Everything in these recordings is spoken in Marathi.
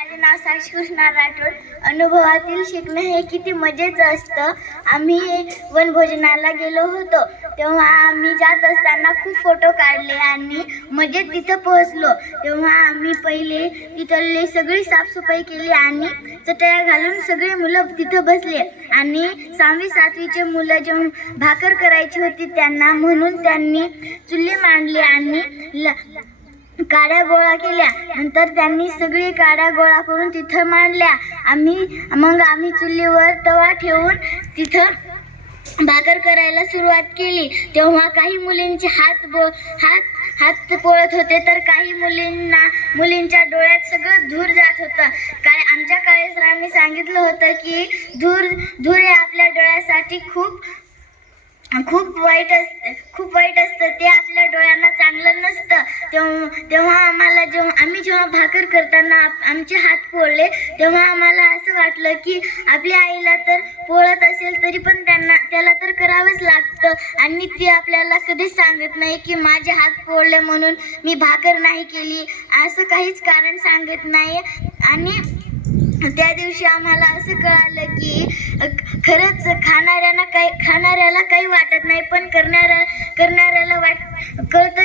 माझं नाव साक्षी कृष्णा राठोड. अनुभवातील शिकणं हे किती मजेचं असतं. आम्ही वनभोजनाला गेलो होतो. तेव्हा आम्ही जात असताना खूप फोटो काढले आणि मजेत तिथं पोहोचलो. तेव्हा आम्ही पहिले तिथले सगळी साफसफाई केली आणि चटया घालून सगळे मुलं तिथं बसले. आणि सहावी सातवीचे मुलं जेव्हा भाकर करायची होती त्यांना म्हणून त्यांनी चुल्ली मांडली आणि ल काड्या गोळा केल्या. नंतर त्यांनी सगळी काड्या गोळा करून तिथं मांडल्या. आम्ही मग आम्ही चुलीवर तवा ठेवून तिथं भाकर करायला सुरुवात केली. तेव्हा काही मुलींचे हात बो हात हात पोळत होते तर काही मुलींना मुलींच्या डोळ्यात सगळं धूर जात होतं. काय आमच्या काळे सरांनी सांगितलं होतं की धूर धूर हे आपल्या डोळ्यासाठी खूप खूप वाईट असतं खूप वाईट असतं. ते आपल्या डोळ्यांना चांगलं नसतं. तेव्हा तेव्हा आम्हाला जेव्हा आम्ही जेव्हा भाकर करताना आप- आमचे हात पोळले तेव्हा आम्हाला असं वाटलं की आपल्या आईला तर पोळत असेल तरी पण त्यांना त्याला तर करावंच लागतं. आणि ती आपल्याला कधीच सांगत नाही की माझे हात पोळले म्हणून मी भाकर नाही केली. असं काहीच कारण सांगत नाही. आणि त्या दिवशी आम्हाला असं कळालं की खरंच खाणाऱ्यांना काही खाणाऱ्याला काही वाटत नाही पण करणाऱ्या करणाऱ्याला वाट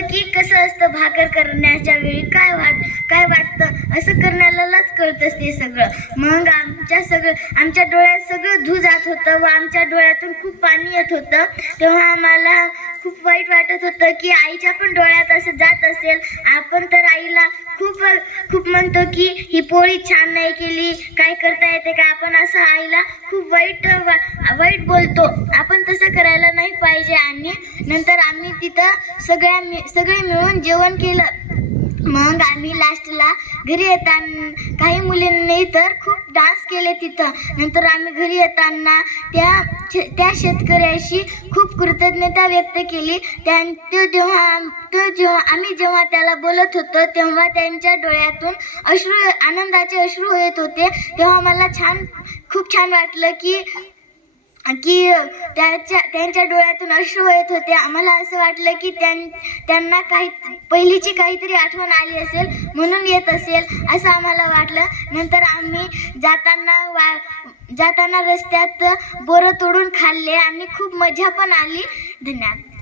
की कसं असतं भाकर करण्याच्या वेळी? काय वाट काय वाटतं असं करण्यालाच करत असते सगळं. मग आमच्या सगळं आमच्या डोळ्यात सगळं धू जात होतं व आमच्या डोळ्यातून खूप पाणी येत होतं. तेव्हा आम्हाला खूप वाईट वाटत होतं की आईच्या पण डोळ्यात असं जात असेल. आपण तर आईला खूप खूप म्हणतो की ही पोळी छान नाही केली. काय करता येते का? आपण असं आईला खूप वाईट वा- वाईट बोलतो. आपण तसं करायला नाही पाहिजे. आणि नंतर आम्ही तिथं सगळ्या सगळे मिळून जेवण केलं. मग आम्ही लास्टला घरी येताना काही मुलींनी तर खूप डान्स केले तिथं. नंतर आम्ही घरी येताना त्या शे- त्या शेतकऱ्याशी खूप कृतज्ञता व्यक्त केली. त्या तो जेव्हा तो जेव्हा आम्ही जेव्हा त्याला बोलत होतो तेव्हा त्यांच्या डोळ्यातून अश्रू आनंदाचे अश्रू येत होते. तेव्हा मला छान खूप छान वाटलं की की त्याच्या त्यांच्या डोळ्यातून अश्रू येत होते. आम्हाला असं वाटलं की त्यां त्यांना काही पहिलीची काहीतरी आठवण आली असेल म्हणून येत असेल असं आम्हाला वाटलं. नंतर आम्ही जाताना वा जाताना रस्त्यात बोरं तोडून खाल्ले. आणि खूप मजा पण आली. धन्यवाद.